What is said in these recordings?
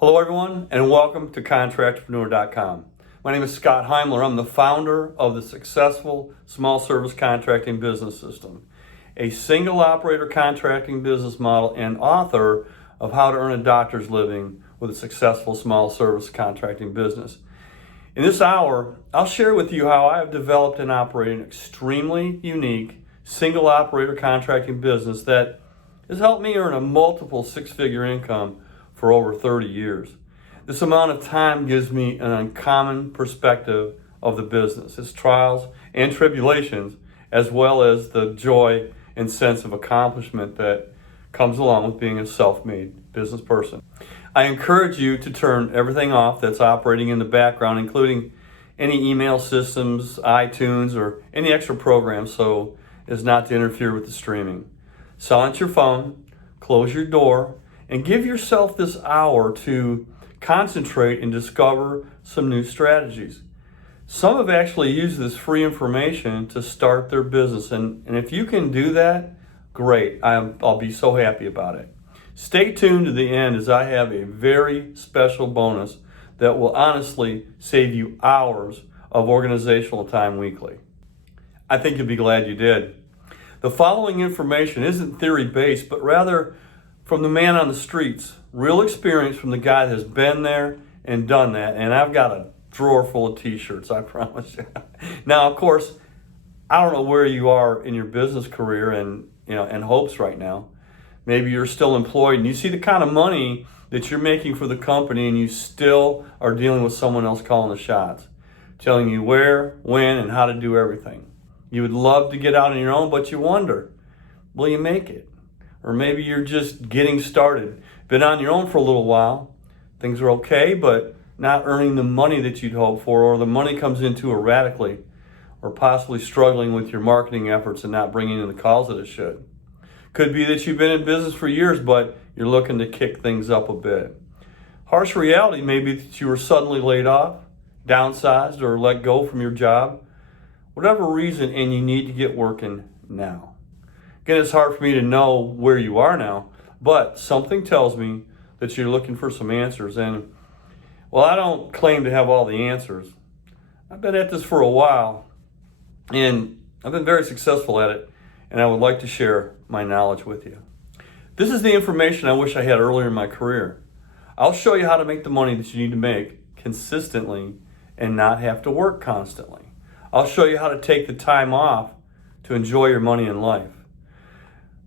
Hello everyone and welcome to Contractpreneur.com. My name is Scott Heimler. I'm the founder of the Successful Small Service Contracting Business System, a single operator contracting business model and author of How to Earn a Doctor's Living with a Successful Small Service Contracting Business. In this hour, I'll share with you how I have developed and operated an extremely unique single operator contracting business that has helped me earn a multiple six-figure income for over 30 years. This amount of time gives me an uncommon perspective of the business, its trials and tribulations, as well as the joy and sense of accomplishment that comes along with being a self-made business person. I encourage you to turn everything off that's operating in the background, including any email systems, iTunes, or any extra programs, so as not to interfere with the streaming. Silence your phone, close your door, and give yourself this hour to concentrate and discover some new strategies. Some have actually used this free information to start their business, and if you can do that, great. I'll be so happy about it. Stay tuned to the end as I have a very special bonus that will honestly save you hours of organizational time weekly. I think you'll be glad you did. The following information isn't theory-based, but rather from the man on the streets, real experience from the guy that has been there and done that. And I've got a drawer full of t-shirts, I promise you. Now, of course, I don't know where you are in your business career and hopes right now. Maybe you're still employed and you see the kind of money that you're making for the company and you still are dealing with someone else calling the shots, telling you where, when, and how to do everything. You would love to get out on your own, but you wonder, will you make it? Or maybe you're just getting started, been on your own for a little while, things are okay, but not earning the money that you'd hoped for, or the money comes in too erratically, or possibly struggling with your marketing efforts and not bringing in the calls that it should. Could be that you've been in business for years, but you're looking to kick things up a bit. Harsh reality may be that you were suddenly laid off, downsized, or let go from your job, whatever reason, and you need to get working now. Again, it's hard for me to know where you are now, but something tells me that you're looking for some answers. And, well, I don't claim to have all the answers. I've been at this for a while, and I've been very successful at it, and I would like to share my knowledge with you. This is the information I wish I had earlier in my career. I'll show you how to make the money that you need to make consistently and not have to work constantly. I'll show you how to take the time off to enjoy your money in life.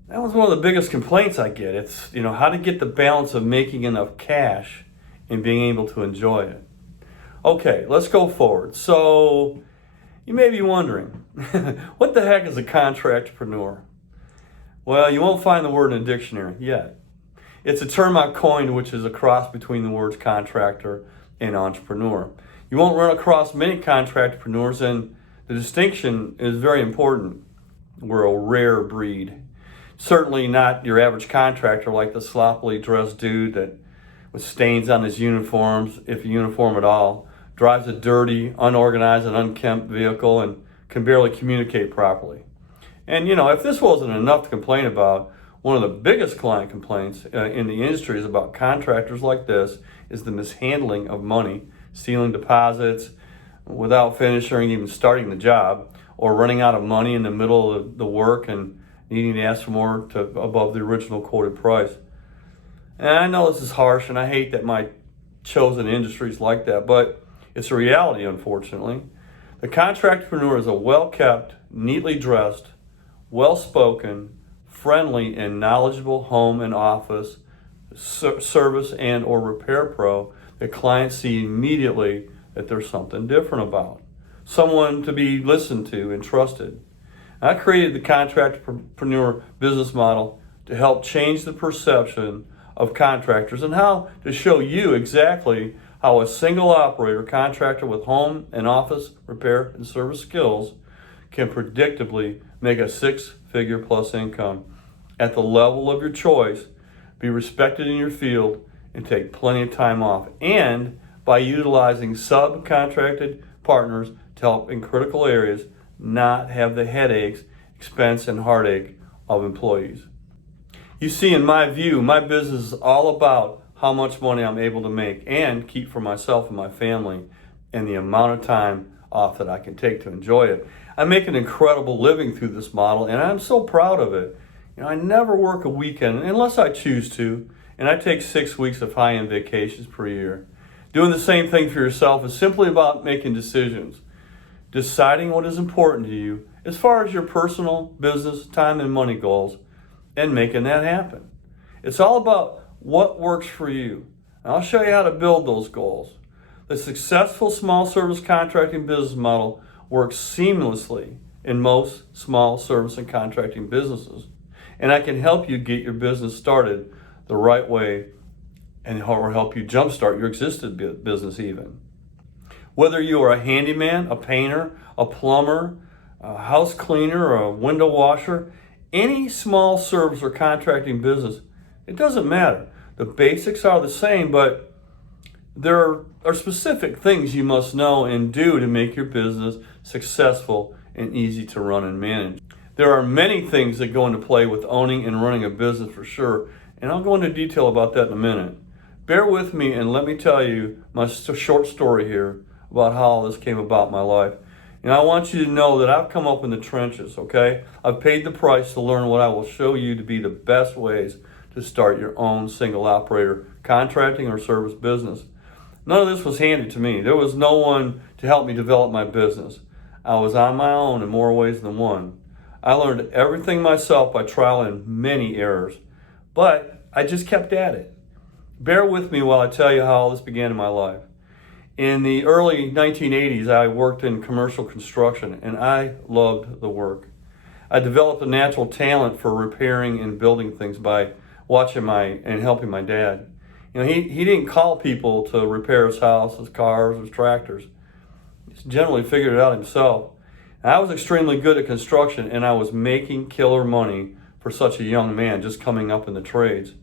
That was one of the biggest complaints I get. It's, how to get the balance of making enough cash and being able to enjoy it. Okay, let's go forward. So you may be wondering, what the heck is a contractpreneur? Well, you won't find the word in a dictionary yet. It's a term I coined, which is a cross between the words contractor and entrepreneur. You won't run across many contractpreneurs, and the distinction is very important. We're a rare breed. Certainly not your average contractor like the sloppily dressed dude that with stains on his uniforms, if a uniform at all, drives a dirty, unorganized, and unkempt vehicle and can barely communicate properly. And if this wasn't enough to complain about, one of the biggest client complaints in the industry is about contractors like this is the mishandling of money, stealing deposits without finishing or even starting the job, or running out of money in the middle of the work and needing to ask for more above the original quoted price. And I know this is harsh, and I hate that my chosen industry is like that, but it's a reality, unfortunately. The contractpreneur is a well-kept, neatly dressed, well-spoken, friendly, and knowledgeable home and office service and or repair pro that clients see immediately that there's something different about. Someone to be listened to and trusted. I created the contractpreneur business model to help change the perception of contractors and how to show you exactly how a single operator contractor with home and office repair and service skills can predictably make a six-figure plus income at the level of your choice, be respected in your field, and take plenty of time off, and by utilizing subcontracted partners to help in critical areas not have the headaches, expense, and heartache of employees. You see, in my view, my business is all about how much money I'm able to make and keep for myself and my family, and the amount of time off that I can take to enjoy it. I make an incredible living through this model, and I'm so proud of it. I never work a weekend unless I choose to, and I take 6 weeks of high-end vacations per year. Doing the same thing for yourself is simply about making decisions, deciding what is important to you as far as your personal, business, time, and money goals, and making that happen. It's all about what works for you. And I'll show you how to build those goals. The successful small service contracting business model works seamlessly in most small service and contracting businesses. And I can help you get your business started the right way and or help you jumpstart your existing business even. Whether you are a handyman, a painter, a plumber, a house cleaner, or a window washer, any small service or contracting business, it doesn't matter. The basics are the same, but there are specific things you must know and do to make your business successful and easy to run and manage. There are many things that go into play with owning and running a business for sure, and I'll go into detail about that in a minute. Bear with me and let me tell you my short story here about how all this came about in my life. I want you to know that I've come up in the trenches, okay? I've paid the price to learn what I will show you to be the best ways to start your own single operator contracting or service business. None of this was handed to me. There was no one to help me develop my business. I was on my own in more ways than one. I learned everything myself by trial and many errors, but I just kept at it. Bear with me while I tell you how all this began in my life. In the early 1980s, I worked in commercial construction, and I loved the work. I developed a natural talent for repairing and building things by watching and helping my dad. He didn't call people to repair his house, his cars, his tractors. He generally figured it out himself. I was extremely good at construction, and I was making killer money for such a young man just coming up in the trades.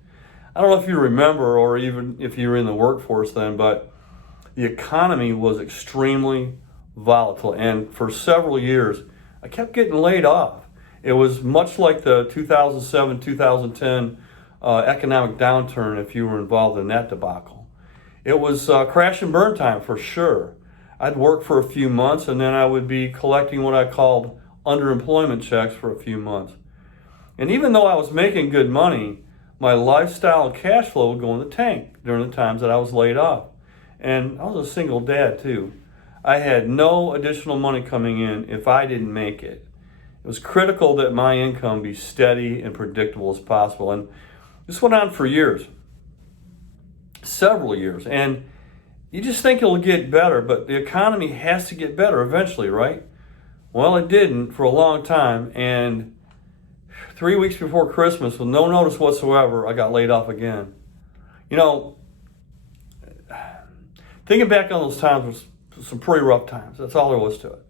I don't know if you remember, or even if you were in the workforce then, but the economy was extremely volatile, and for several years, I kept getting laid off. It was much like the 2007-2010 economic downturn if you were involved in that debacle. It was crash and burn time for sure. I'd work for a few months, and then I would be collecting what I called underemployment checks for a few months. And even though I was making good money, my lifestyle and cash flow would go in the tank during the times that I was laid off. And I was a single dad too. I had no additional money coming in if I didn't make it. It was critical that my income be steady and predictable as possible. And this went on for years, several years. And you just think it'll get better, but the economy has to get better eventually, right? Well, it didn't for a long time. And 3 weeks before Christmas, with no notice whatsoever, I got laid off again. Thinking back on those times was some pretty rough times. That's all there was to it.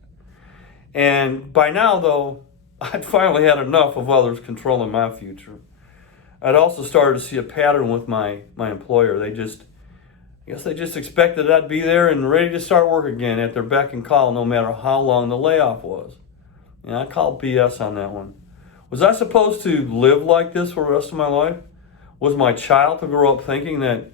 And by now, though, I'd finally had enough of others controlling my future. I'd also started to see a pattern with my employer. I guess they just expected I'd be there and ready to start work again at their beck and call, no matter how long the layoff was. And I called BS on that one. Was I supposed to live like this for the rest of my life? Was my child to grow up thinking that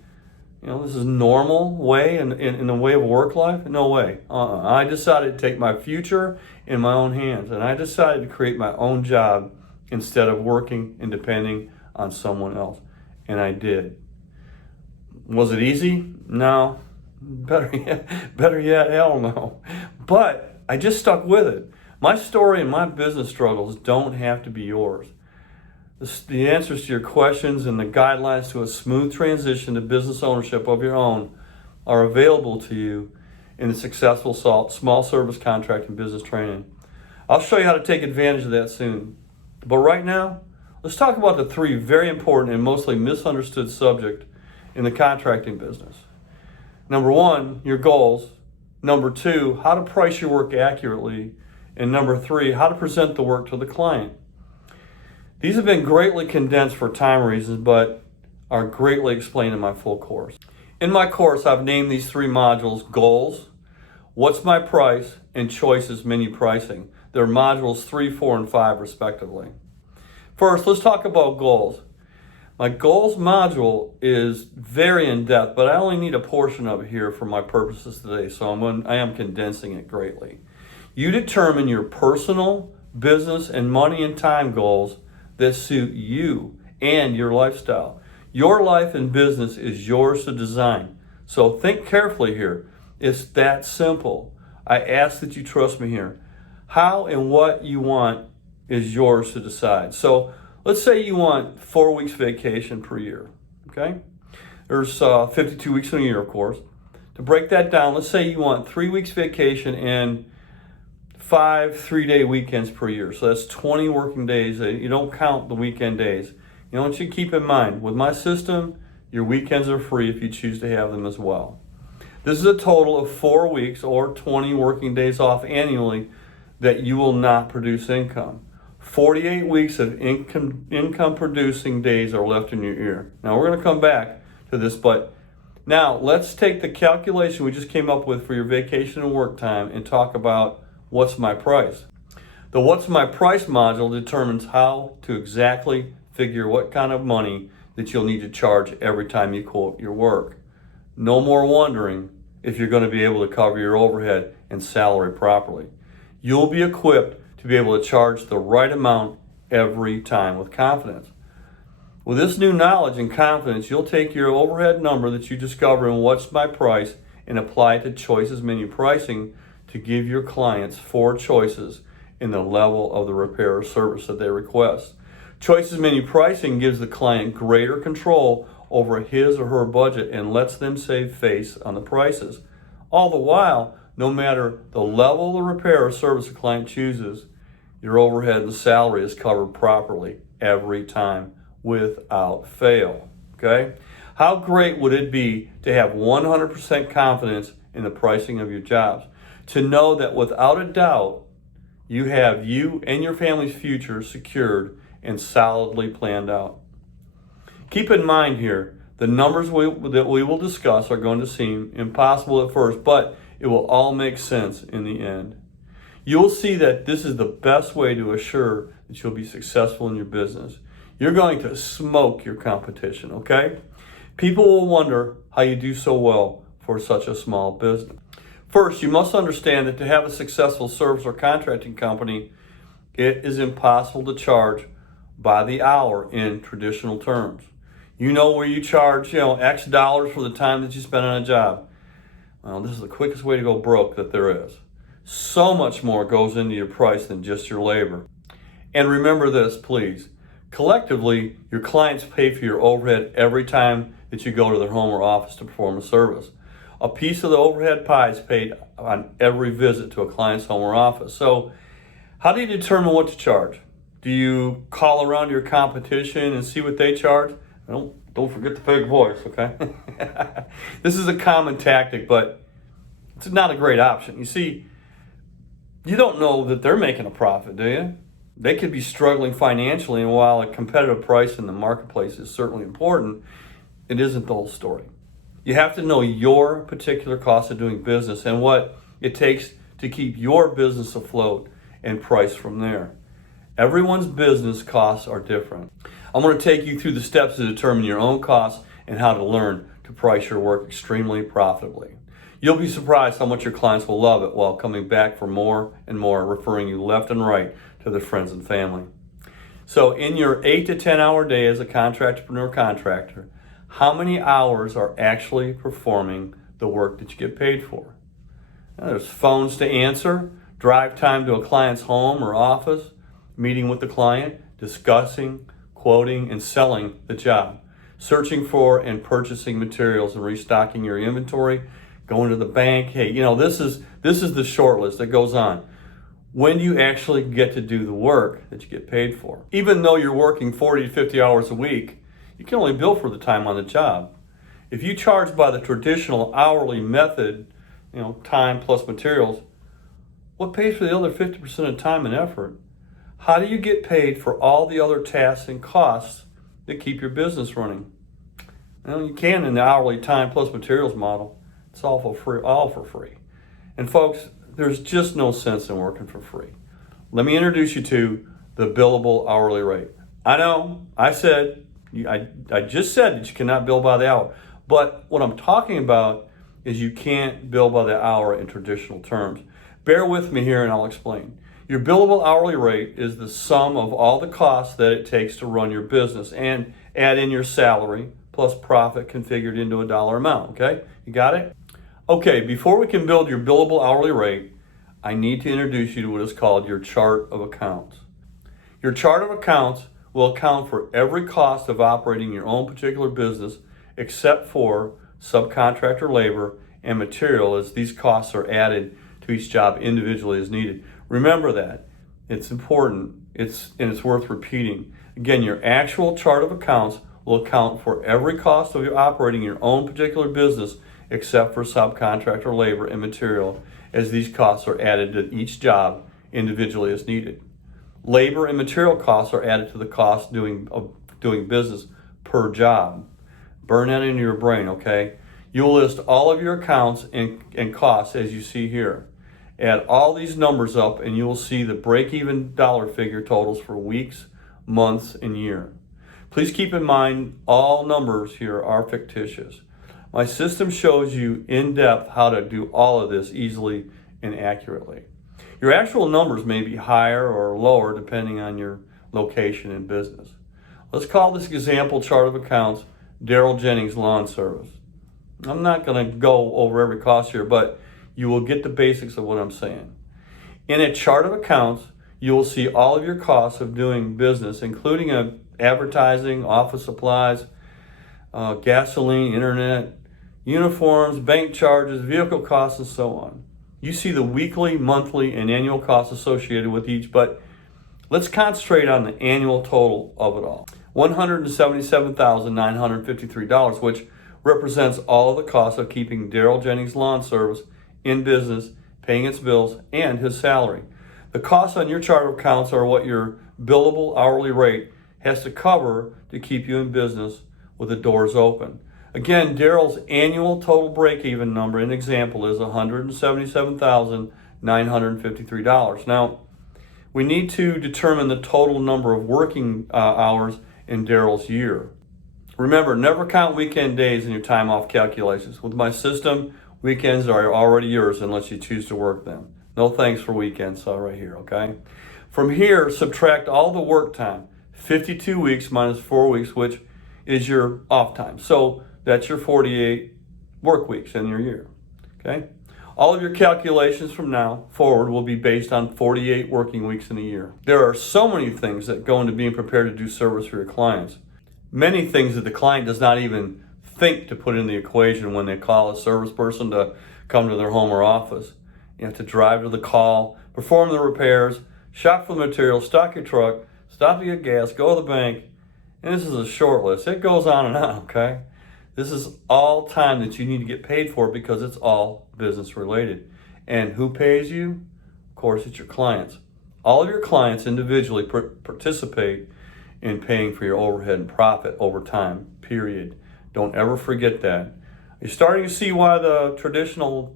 this is normal way in the way of work life? No way. I decided to take my future in my own hands, and I decided to create my own job instead of working and depending on someone else. And I did. Was it easy? No. Better yet, hell no. But I just stuck with it. My story and my business struggles don't have to be yours. The answers to your questions and the guidelines to a smooth transition to business ownership of your own are available to you in the Successful Small Service Contracting Business Training. I'll show you how to take advantage of that soon. But right now, let's talk about the three very important and mostly misunderstood subjects in the contracting business. Number one, your goals. Number two, how to price your work accurately. And number three, how to present the work to the client. These have been greatly condensed for time reasons, but are greatly explained in my full course. In my course, I've named these three modules: goals, what's my price, and choices menu pricing. They're modules 3, 4, and 5 respectively. First, let's talk about goals. My goals module is very in-depth, but I only need a portion of it here for my purposes today, so I am condensing it greatly. You determine your personal, business, and money and time goals that suit you and your lifestyle. Your life and business is yours to design. So think carefully here. It's that simple. I ask that you trust me here. How and what you want is yours to decide. So let's say you want 4 weeks vacation per year, okay? There's 52 weeks in a year, of course. To break that down, let's say you want 3 weeks vacation and 5 3-day weekends per year. So that's 20 working days. You don't count the weekend days. You know what you keep in mind, with my system, your weekends are free if you choose to have them as well. This is a total of 4 weeks or 20 working days off annually that you will not produce income. 48 weeks of income producing days are left in your ear. Now we're going to come back to this, but now let's take the calculation we just came up with for your vacation and work time and talk about what's my price. The what's my price module determines how to exactly figure what kind of money that you'll need to charge every time you quote your work. No more wondering if you're going to be able to cover your overhead and salary properly. You'll be equipped to be able to charge the right amount every time with confidence. With this new knowledge and confidence, you'll take your overhead number that you discover in What's My Price and apply it to Choices Menu Pricing to give your clients 4 choices in the level of the repair or service that they request. Choices Menu Pricing gives the client greater control over his or her budget and lets them save face on the prices. All the while, no matter the level of the repair or service the client chooses, your overhead and salary is covered properly every time without fail. Okay? How great would it be to have 100% confidence in the pricing of your jobs? To know that without a doubt, you have you and your family's future secured and solidly planned out. Keep in mind here, the numbers that we will discuss are going to seem impossible at first, but it will all make sense in the end. You'll see that this is the best way to assure that you'll be successful in your business. You're going to smoke your competition, okay? People will wonder how you do so well for such a small business. First, you must understand that to have a successful service or contracting company, it is impossible to charge by the hour in traditional terms. You know where you charge, X dollars for the time that you spend on a job. Well, this is the quickest way to go broke that there is. So much more goes into your price than just your labor. And remember this, please. Collectively, your clients pay for your overhead every time that you go to their home or office to perform a service. A piece of the overhead pie is paid on every visit to a client's home or office. So how do you determine what to charge? Do you call around your competition and see what they charge? Don't forget the big voice, okay? This is a common tactic, but it's not a great option. You see, you don't know that they're making a profit, do you? They could be struggling financially, and while a competitive price in the marketplace is certainly important, it isn't the whole story. You have to know your particular cost of doing business and what it takes to keep your business afloat and price from there. Everyone's business costs are different. I'm going to take you through the steps to determine your own costs and how to learn to price your work extremely profitably. You'll be surprised how much your clients will love it while coming back for more and more, referring you left and right to their friends and family. So in your 8 to 10 hour day as a contractor contractor, how many hours are actually performing the work that you get paid for? Now, there's phones to answer, drive time to a client's home or office, meeting with the client, discussing, quoting, and selling the job, searching for and purchasing materials and restocking your inventory, going to the bank. Hey, this is the short list that goes on. When do you actually get to do the work that you get paid for? Even though you're working 40 to 50 hours a week, you can only bill for the time on the job. If you charge by the traditional hourly method, time plus materials, what pays for the other 50% of time and effort? How do you get paid for all the other tasks and costs that keep your business running? Well, you can in the hourly time plus materials model. It's all for free. And folks, there's just no sense in working for free. Let me introduce you to the billable hourly rate. I know, I said, I just said that you cannot bill by the hour. But what I'm talking about is you can't bill by the hour in traditional terms. Bear with me here and I'll explain. Your billable hourly rate is the sum of all the costs that it takes to run your business and add in your salary plus profit configured into a dollar amount, okay? You got it? Okay, before we can build your billable hourly rate, I need to introduce you to what is called your chart of accounts. Your chart of accounts will account for every cost of operating your own particular business except for subcontractor labor and material, as these costs are added to each job individually as needed. Remember that. It's important. It's worth repeating. Again, your actual chart of accounts will account for every cost of your operating your own particular business except for subcontractor labor and material, as these costs are added to each job individually as needed. Labor and material costs are added to the cost of doing business per job. Burn that into your brain, okay? You'll list all of your accounts and costs as you see here. Add all these numbers up and you will see the break-even dollar figure totals for weeks, months, and year. Please keep in mind all numbers here are fictitious. My system shows you in depth how to do all of this easily and accurately. Your actual numbers may be higher or lower depending on your location and business. Let's call this example chart of accounts Daryl Jennings Lawn Service. I'm not going to go over every cost here, but you will get the basics of what I'm saying. In a chart of accounts, you will see all of your costs of doing business, including advertising, office supplies, gasoline, internet, uniforms, bank charges, vehicle costs, and so on. You see the weekly, monthly, and annual costs associated with each, but let's concentrate on the annual total of it all. $177,953, which represents all of the costs of keeping Daryl Jennings Lawn Service in business, paying its bills, and his salary. The costs on your chart of accounts are what your billable hourly rate has to cover to keep you in business with the doors open. Again, Daryl's annual total break-even number, an example, is $177,953. Now, we need to determine the total number of working hours in Daryl's year. Remember, never count weekend days in your time off calculations. With my system, weekends are already yours unless you choose to work them. No thanks for weekends, so right here, okay? From here, subtract all the work time, 52 weeks minus 4 weeks, which is your off time. So that's your 48 work weeks in your year, okay? All of your calculations from now forward will be based on 48 working weeks in a year. There are so many things that go into being prepared to do service for your clients. Many things that the client does not even think to put in the equation when they call a service person to come to their home or office. You have to drive to the call, perform the repairs, shop for the materials, stock your truck, stop to get gas, go to the bank, and this is a short list. It goes on and on, okay? This is all time that you need to get paid for because it's all business related. And who pays you? Of course, it's your clients. All of your clients individually participate in paying for your overhead and profit over time, period. Don't ever forget that. You're starting to see why the traditional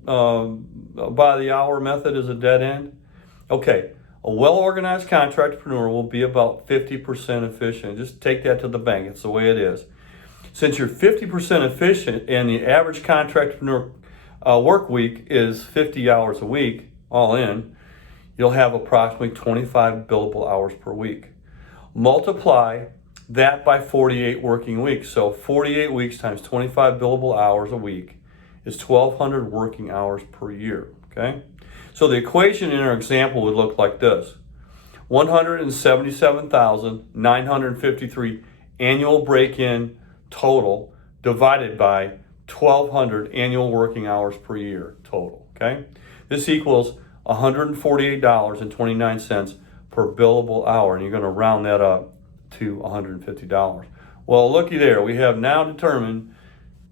by the hour method is a dead end? Okay, a well-organized contractpreneur will be about 50% efficient. Just take that to the bank. It's the way it is. Since you're 50% efficient and the average contractpreneur work week is 50 hours a week, all in, you'll have approximately 25 billable hours per week. Multiply that by 48 working weeks. So 48 weeks times 25 billable hours a week is 1,200 working hours per year, okay? So the equation in our example would look like this. 177,953 annual break-in total divided by 1,200 annual working hours per year total, okay? This equals $148.29 per billable hour, and you're going to round that up to $150. Well, looky there, we have now determined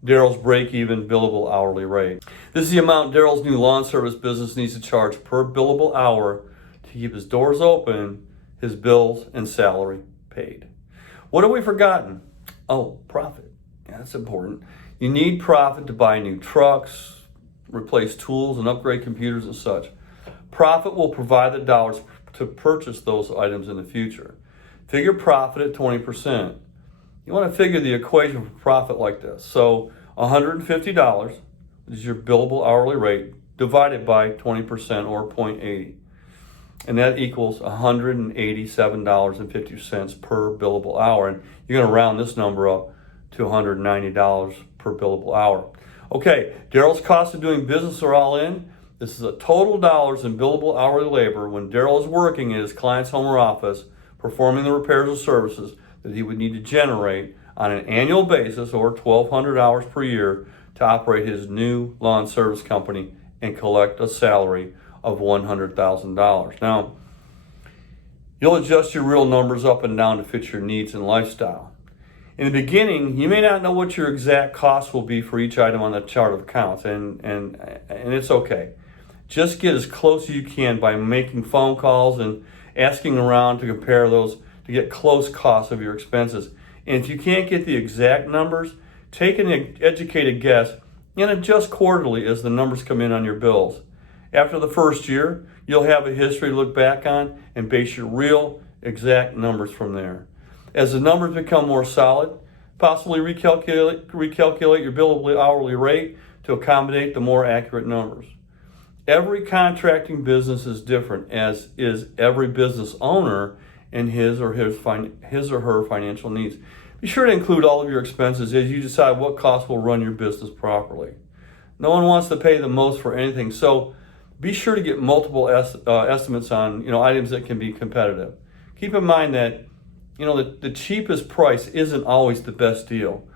Daryl's break-even billable hourly rate. This is the amount Daryl's new lawn service business needs to charge per billable hour to keep his doors open, his bills and salary paid. What have we forgotten? Oh, profit. Yeah, that's important. You need profit to buy new trucks, replace tools, and upgrade computers and such. Profit will provide the dollars to purchase those items in the future. Figure profit at 20%. You want to figure the equation for profit like this. So $150 is your billable hourly rate divided by 20% or 0.80. And that equals $187.50 per billable hour. And you're going to round this number up to $190 per billable hour. Okay, Daryl's cost of doing business are all in. This is a total dollars in billable hourly labor when Daryl is working in his client's home or office, performing the repairs or services that he would need to generate on an annual basis or 1,200 hours per year to operate his new lawn service company and collect a salary of $100,000. Now, you'll adjust your real numbers up and down to fit your needs and lifestyle. In the beginning, you may not know what your exact cost will be for each item on the chart of accounts, and it's okay. Just get as close as you can by making phone calls and asking around to compare those to get close costs of your expenses. And if you can't get the exact numbers, take an educated guess and adjust quarterly as the numbers come in on your bills. After the first year, you'll have a history to look back on and base your real exact numbers from there. As the numbers become more solid, possibly recalculate your billable hourly rate to accommodate the more accurate numbers. Every contracting business is different, as is every business owner in his or her financial needs. Be sure to include all of your expenses as you decide what costs will run your business properly. No one wants to pay the most for anything, so be sure to get multiple estimates on items that can be competitive. Keep in mind that the cheapest price isn't always the best deal.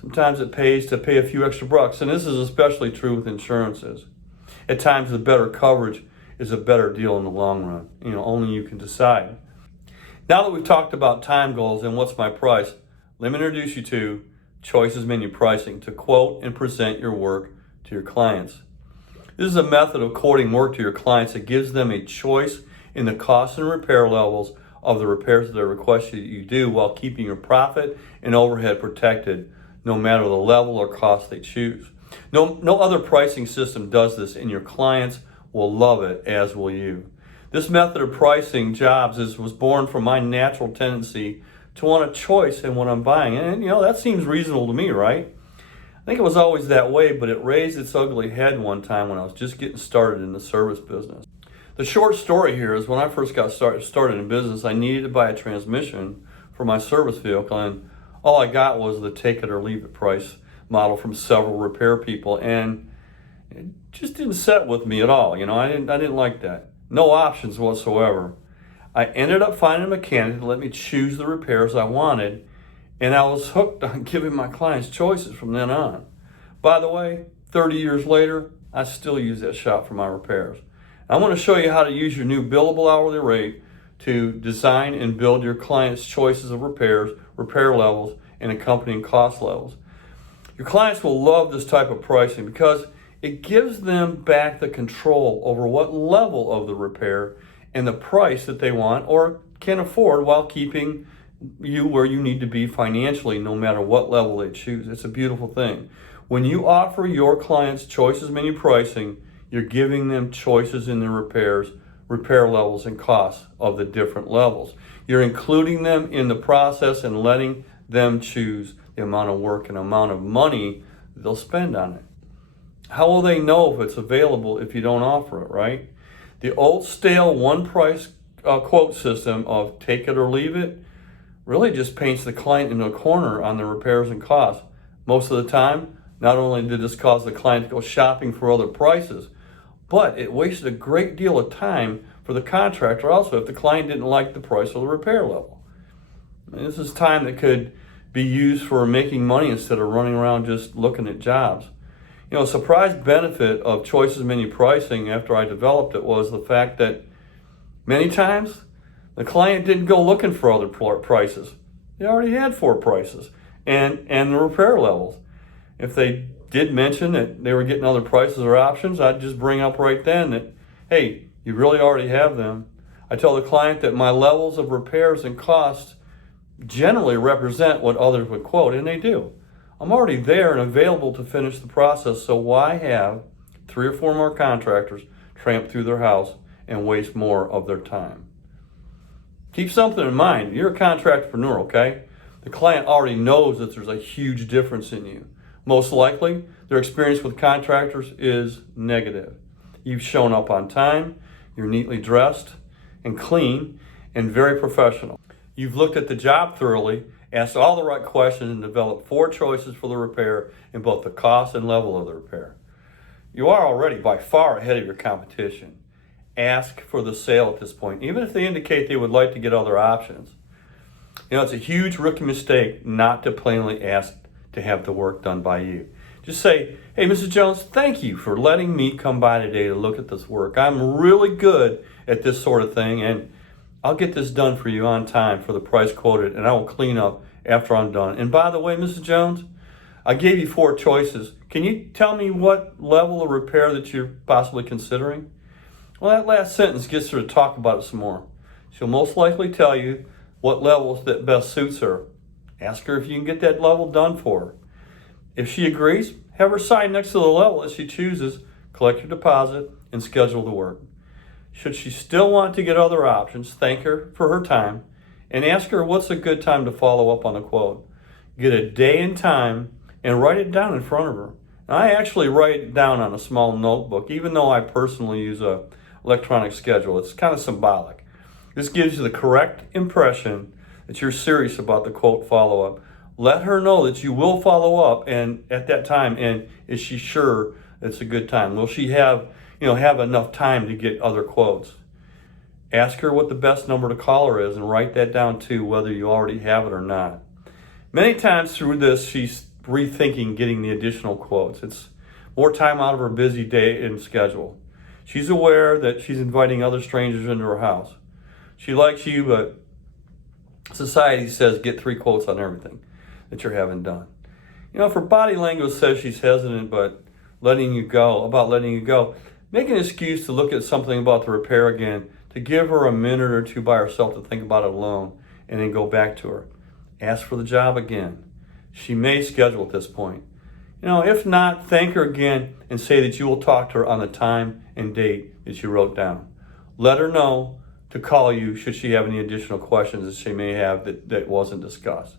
Sometimes it pays to pay a few extra bucks, and this is especially true with insurances. At times, the better coverage is a better deal in the long run. Only you can decide. Now that we've talked about time goals and what's my price, let me introduce you to Choices Menu Pricing to quote and present your work to your clients. This is a method of quoting work to your clients that gives them a choice in the cost and repair levels of the repairs that they request that you do while keeping your profit and overhead protected no matter the level or cost they choose. No other pricing system does this, and your clients will love it, as will you. This method of pricing jobs was born from my natural tendency to want a choice in what I'm buying. And that seems reasonable to me, right? I think it was always that way, but it raised its ugly head one time when I was just getting started in the service business. The short story here is when I first got started in business, I needed to buy a transmission for my service vehicle, and all I got was the take it or leave it price model from several repair people, and it just didn't set with me at all. I didn't like that. No options whatsoever. I ended up finding a mechanic to let me choose the repairs I wanted, and I was hooked on giving my clients choices from then on. By the way, 30 years later, I still use that shop for my repairs. I want to show you how to use your new billable hourly rate to design and build your clients' choices of repairs, repair levels, and accompanying cost levels. Your clients will love this type of pricing because it gives them back the control over what level of the repair and the price that they want or can afford while keeping you where you need to be financially, no matter what level they choose. It's a beautiful thing. When you offer your clients Choices Menu Pricing, you're giving them choices in their repairs, repair levels, and costs of the different levels. You're including them in the process and letting them choose the amount of work and amount of money they'll spend on it. How will they know if it's available if you don't offer it, right? The old stale one price quote system of take it or leave it really just paints the client into a corner on the repairs and costs. Most of the time, not only did this cause the client to go shopping for other prices, but it wasted a great deal of time for the contractor also if the client didn't like the price or the repair level. And this is time that could be used for making money instead of running around just looking at jobs. A surprise benefit of Choices Menu Pricing after I developed it was the fact that many times the client didn't go looking for other prices. They already had 4 prices and the repair levels. If they did mention that they were getting other prices or options, I'd just bring up right then that, hey, you really already have them. I tell the client that my levels of repairs and costs generally represent what others would quote, and they do. I'm already there and available to finish the process, so why have 3 or 4 more contractors tramp through their house and waste more of their time? Keep something in mind. You're a contractpreneur, okay? The client already knows that there's a huge difference in you. Most likely, their experience with contractors is negative. You've shown up on time, you're neatly dressed and clean and very professional. You've looked at the job thoroughly, asked all the right questions, and developed 4 choices for the repair in both the cost and level of the repair. You are already by far ahead of your competition. Ask for the sale at this point, even if they indicate they would like to get other options. It's a huge rookie mistake not to plainly ask to have the work done by you. Just say, hey, Mrs. Jones, thank you for letting me come by today to look at this work. I'm really good at this sort of thing, and I'll get this done for you on time for the price quoted, and I will clean up after I'm done. And by the way, Mrs. Jones, I gave you 4 choices. Can you tell me what level of repair that you're possibly considering? Well, that last sentence gets her to talk about it some more. She'll most likely tell you what levels that best suits her. Ask her if you can get that level done for her. If she agrees, have her sign next to the level that she chooses, collect your deposit, and schedule the work. Should she still want to get other options, thank her for her time, and ask her what's a good time to follow up on the quote. Get a day and time and write it down in front of her. Now, I actually write it down on a small notebook, even though I personally use a electronic schedule. It's kind of symbolic. This gives you the correct impression that you're serious about the quote follow-up. Let her know that you will follow up and at that time, and is she sure it's a good time? Will she have enough time to get other quotes? Ask her what the best number to call her is and write that down too, whether you already have it or not. Many times through this, she's rethinking getting the additional quotes. It's more time out of her busy day and schedule. She's aware that she's inviting other strangers into her house. She likes you, but society says get 3 quotes on everything that you're having done. If her body language says she's hesitant about letting you go, make an excuse to look at something about the repair again, to give her a minute or 2 by herself to think about it alone, and then go back to her. Ask for the job again. She may schedule at this point. If not, thank her again and say that you will talk to her on the time and date that you wrote down. Let her know to call you should she have any additional questions that she may have that wasn't discussed.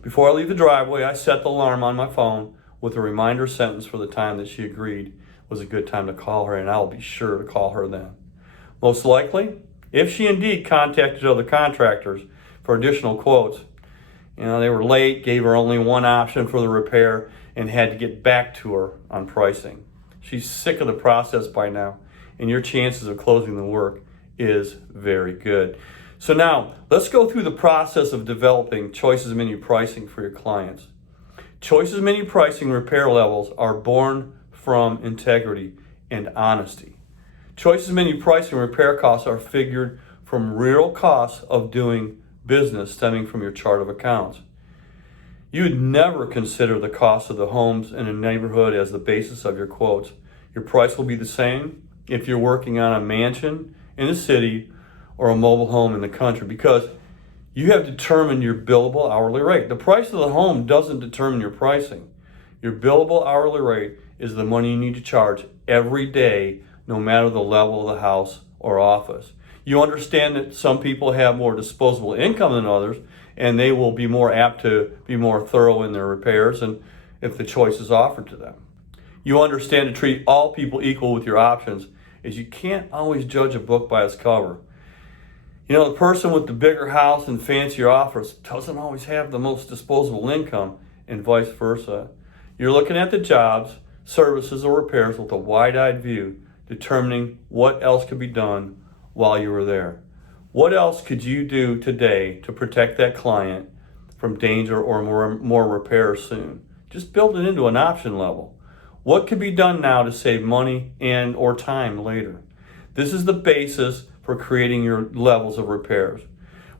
Before I leave the driveway, I set the alarm on my phone with a reminder sentence for the time that she agreed was a good time to call her, and I'll be sure to call her then. Most likely, if she indeed contacted other contractors for additional quotes, they were late, gave her only one option for the repair, and had to get back to her on pricing. She's sick of the process by now, and your chances of closing the work is very good. So now, let's go through the process of developing choices menu pricing for your clients. Choices menu pricing repair levels are born from integrity and honesty. Choices menu pricing repair costs are figured from real costs of doing business stemming from your chart of accounts. You would never consider the cost of the homes in a neighborhood as the basis of your quotes. Your price will be the same if you're working on a mansion in the city or a mobile home in the country, because you have determined your billable hourly rate. The price of the home doesn't determine your pricing. Your billable hourly rate is the money you need to charge every day, no matter the level of the house or office. You understand that some people have more disposable income than others, and they will be more apt to be more thorough in their repairs and if the choice is offered to them. You understand to treat all people equal with your options, as you can't always judge a book by its cover. The person with the bigger house and fancier offers doesn't always have the most disposable income, and vice versa. You're looking at the jobs, services, or repairs with a wide-eyed view, determining what else could be done while you were there. What else could you do today to protect that client from danger or more repairs soon? Just build it into an option level. What could be done now to save money and or time later? This is the basis for creating your levels of repairs.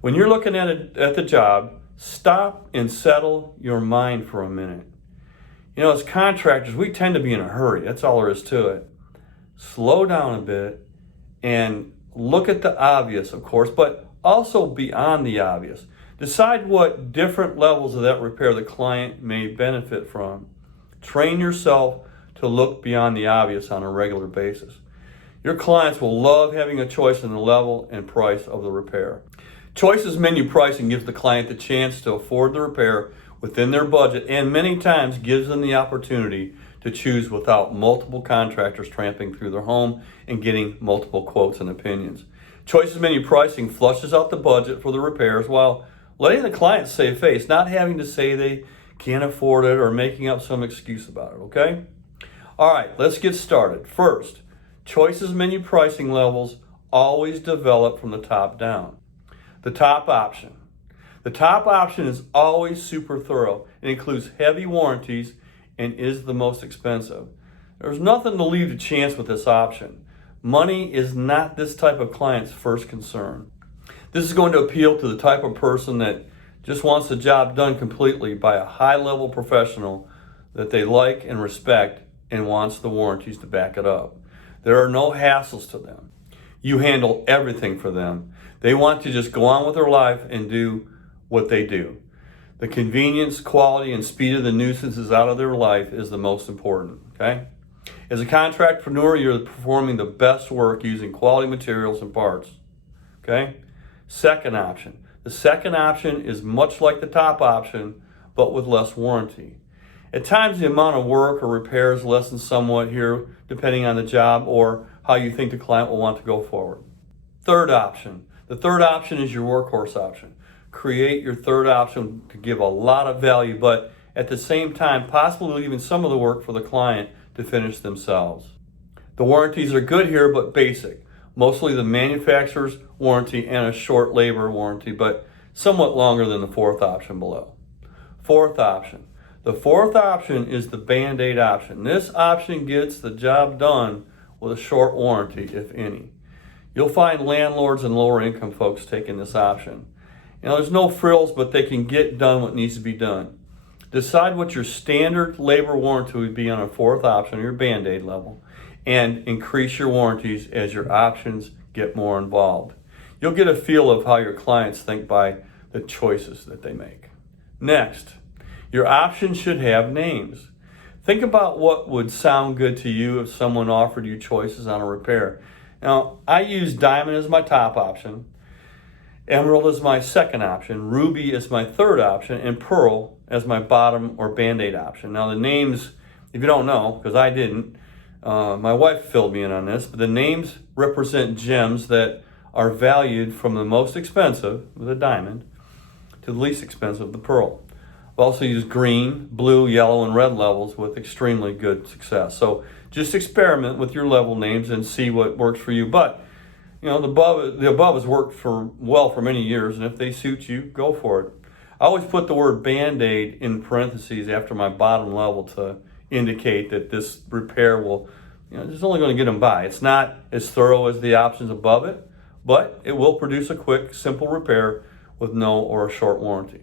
When you're looking at the job, stop and settle your mind for a minute. As contractors, we tend to be in a hurry. That's all there is to it. Slow down a bit and look at the obvious, of course, but also beyond the obvious. Decide what different levels of that repair the client may benefit from. Train yourself to look beyond the obvious on a regular basis. Your clients will love having a choice in the level and price of the repair. Choices menu pricing gives the client the chance to afford the repair within their budget and many times gives them the opportunity to choose without multiple contractors tramping through their home and getting multiple quotes and opinions. Choices menu pricing flushes out the budget for the repairs while letting the client save face, not having to say they can't afford it or making up some excuse about it, okay? All right, let's get started. First, choices menu pricing levels always develop from the top down. The top option. The top option is always super thorough. It includes heavy warranties and is the most expensive. There's nothing to leave to chance with this option. Money is not this type of client's first concern. This is going to appeal to the type of person that just wants the job done completely by a high-level professional that they like and respect and wants the warranties to back it up. There are no hassles to them. You handle everything for them. They want to just go on with their life and do what they do. The convenience, quality, and speed of the nuisances out of their life is the most important, okay? As a contractpreneur, you're performing the best work using quality materials and parts, okay? Second option. The second option is much like the top option, but with less warranty. At times, the amount of work or repairs lessens somewhat here, depending on the job or how you think the client will want to go forward. Third option. The third option is your workhorse option. Create your third option to give a lot of value, but at the same time, possibly leaving some of the work for the client to finish themselves. The warranties are good here, but basic. Mostly the manufacturer's warranty and a short labor warranty, but somewhat longer than the fourth option below. Fourth option. The fourth option is the Band-Aid option. This option gets the job done with a short warranty, if any. You'll find landlords and lower income folks taking this option. There's no frills, but they can get done what needs to be done. Decide what your standard labor warranty would be on a fourth option, your Band-Aid level, and increase your warranties as your options get more involved. You'll get a feel of how your clients think by the choices that they make. Next, your options should have names. Think about what would sound good to you if someone offered you choices on a repair. Now, I use Diamond as my top option, Emerald is my second option, Ruby is my third option, and Pearl as my bottom or Band-Aid option. Now the names, if you don't know, because I didn't, my wife filled me in on this, but the names represent gems that are valued from the most expensive, the Diamond, to the least expensive, the Pearl. I've also used green, blue, yellow, and red levels with extremely good success. So just experiment with your level names and see what works for you. But the above has worked well for many years, and if they suit you, go for it. I always put the word Band-Aid in parentheses after my bottom level to indicate that this repair will, it's only going to get them by. It's not as thorough as the options above it, but it will produce a quick, simple repair with no or a short warranty.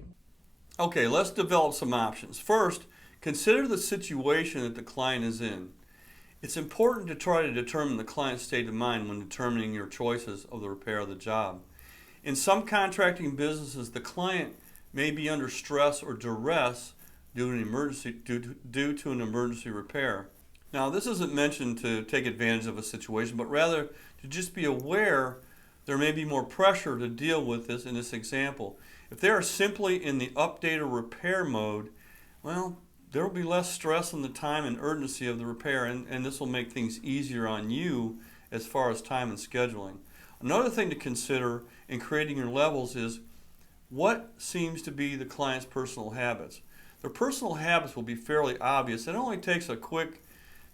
Okay, let's develop some options. First, consider the situation that the client is in. It's important to try to determine the client's state of mind when determining your choices of the repair of the job. In some contracting businesses, the client may be under stress or duress due to an emergency repair. Now, this isn't mentioned to take advantage of a situation, but rather to just be aware there may be more pressure to deal with this in this example. If they are simply in the update or repair mode, well, there will be less stress on the time and urgency of the repair, and this will make things easier on you as far as time and scheduling. Another thing to consider in creating your levels is what seems to be the client's personal habits. Their personal habits will be fairly obvious. It only takes a quick,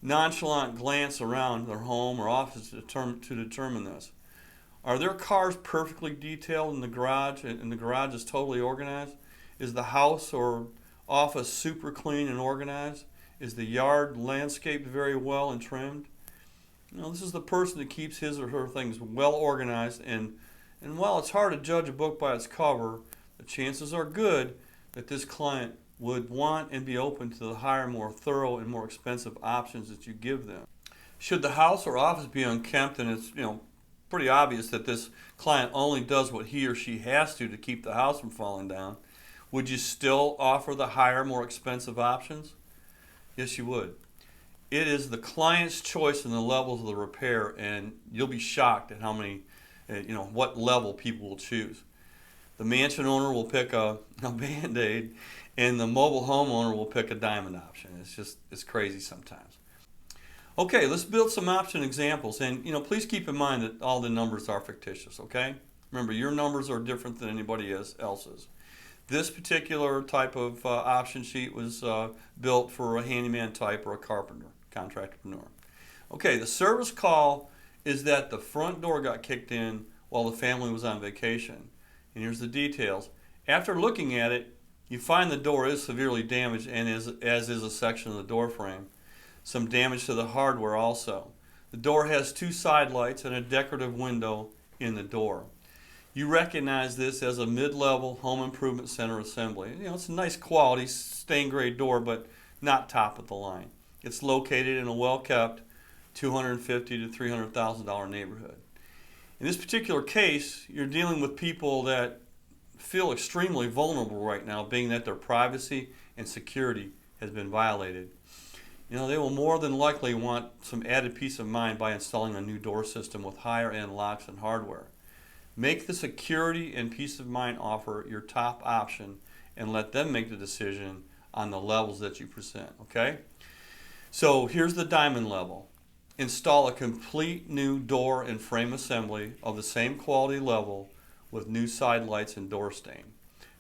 nonchalant glance around their home or office to determine this. Are their cars perfectly detailed in the garage, and the garage is totally organized? Is the house or office super clean and organized? Is the yard landscaped very well and trimmed? This is the person that keeps his or her things well organized, and while it's hard to judge a book by its cover, the chances are good that this client would want and be open to the higher, more thorough and more expensive options that you give them. Should the house or office be unkempt, and it's pretty obvious that this client only does what he or she has to keep the house from falling down, would you still offer the higher, more expensive options? Yes, you would. It is the client's choice in the levels of the repair, and you'll be shocked at how many, what level people will choose. The mansion owner will pick a Band-Aid, and the mobile homeowner will pick a diamond option. It's crazy sometimes. Okay, let's build some option examples, and please keep in mind that all the numbers are fictitious. Okay, remember your numbers are different than anybody else's. This particular type of option sheet was built for a handyman type or a carpenter, contractorpreneur. Okay, the service call is that the front door got kicked in while the family was on vacation. And here's the details. After looking at it, you find the door is severely damaged, and as is a section of the door frame. Some damage to the hardware also. The door has 2 side lights and a decorative window in the door. You recognize this as a mid-level home improvement center assembly. It's a nice quality stained grade door, but not top of the line. It's located in a well-kept $250,000 to $300,000 neighborhood. In this particular case, you're dealing with people that feel extremely vulnerable right now, being that their privacy and security has been violated. They will more than likely want some added peace of mind by installing a new door system with higher end locks and hardware. Make the security and peace of mind offer your top option and let them make the decision on the levels that you present, okay? So here's the diamond level. Install a complete new door and frame assembly of the same quality level with new side lights and door stain.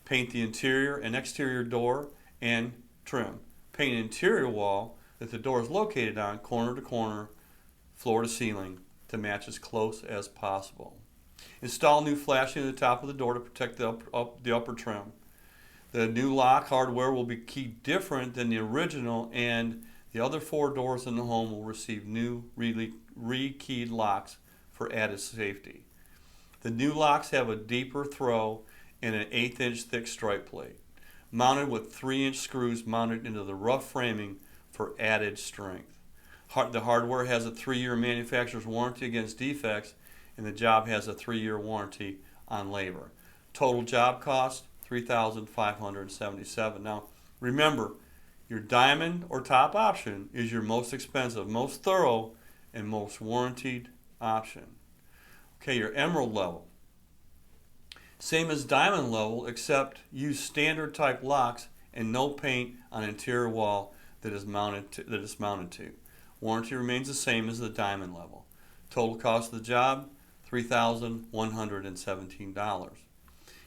Paint the interior and exterior door and trim. Paint an interior wall that the door is located on, corner to corner, floor to ceiling, to match as close as possible. Install new flashing at the top of the door to protect the upper trim. The new lock hardware will be keyed different than the original, and the other 4 doors in the home will receive new re-keyed locks for added safety. The new locks have a deeper throw and an 1/8 inch thick strike plate, mounted with 3-inch screws mounted into the rough framing for added strength. The hardware has a 3-year manufacturer's warranty against defects, and the job has a 3-year warranty on labor. Total job cost $3,577. Now, remember, your diamond or top option is your most expensive, most thorough, and most warranted option. Okay, your emerald level. Same as diamond level, except use standard type locks and no paint on interior wall that it's mounted to. Warranty remains the same as the diamond level. Total cost of the job, $3,117.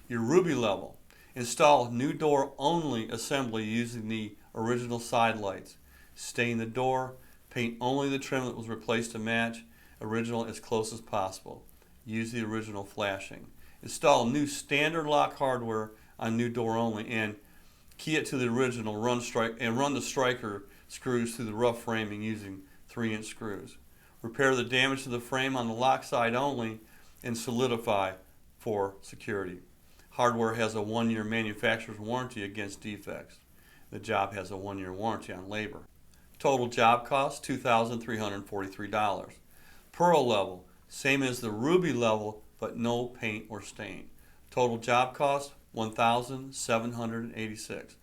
Your ruby level. Install new door only assembly using the original side lights. Stain the door. Paint only the trim that was replaced to match original as close as possible. Use the original flashing. Install new standard lock hardware on new door only and key it to the original. Run the striker screws through the rough framing using 3-inch screws. Repair the damage to the frame on the lock side only and solidify for security. Hardware has a 1-year manufacturer's warranty against defects. The job has a 1-year warranty on labor. Total job cost, $2,343. Pearl level, same as the ruby level, but no paint or stain. Total job cost, $1,786.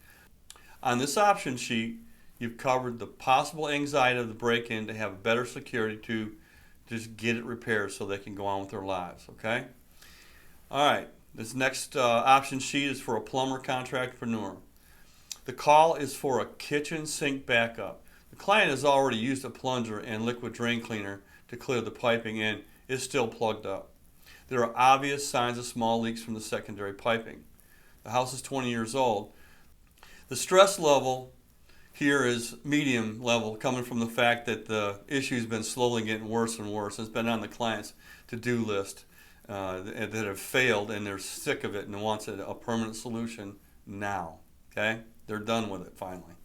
On this option sheet, you've covered the possible anxiety of the break-in to have better security to just get it repaired so they can go on with their lives, okay? All right, this next option sheet is for a plumber contractorpreneur. The call is for a kitchen sink backup. The client has already used a plunger and liquid drain cleaner to clear the piping and is still plugged up. There are obvious signs of small leaks from the secondary piping. The house is 20 years old. The stress level here is medium level, coming from the fact that the issue has been slowly getting worse and worse. It's been on the client's to-do list that have failed, and they're sick of it and wants a permanent solution now. Okay? They're done with it finally.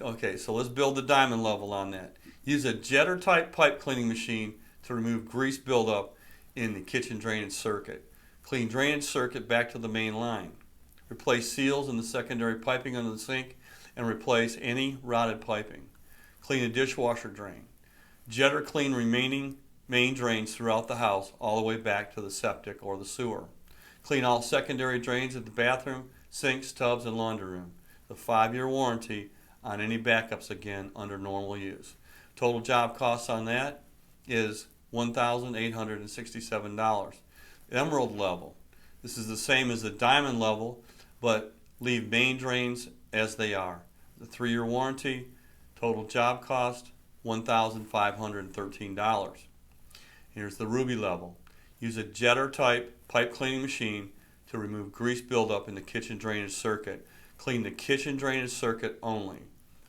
Okay, so let's build the diamond level on that. Use a jetter type pipe cleaning machine to remove grease buildup in the kitchen drainage circuit. Clean drainage circuit back to the main line. Replace seals in the secondary piping under the sink and replace any rotted piping. Clean a dishwasher drain. Jetter clean remaining main drains throughout the house all the way back to the septic or the sewer. Clean all secondary drains at the bathroom, sinks, tubs, and laundry room. The 5-year warranty on any backups again under normal use. Total job costs on that is $1,867. Emerald level. This is the same as the diamond level, but leave main drains as they are. The 3-year warranty, total job cost, $1,513. Here's the ruby level. Use a jetter type pipe cleaning machine to remove grease buildup in the kitchen drainage circuit. Clean the kitchen drainage circuit only.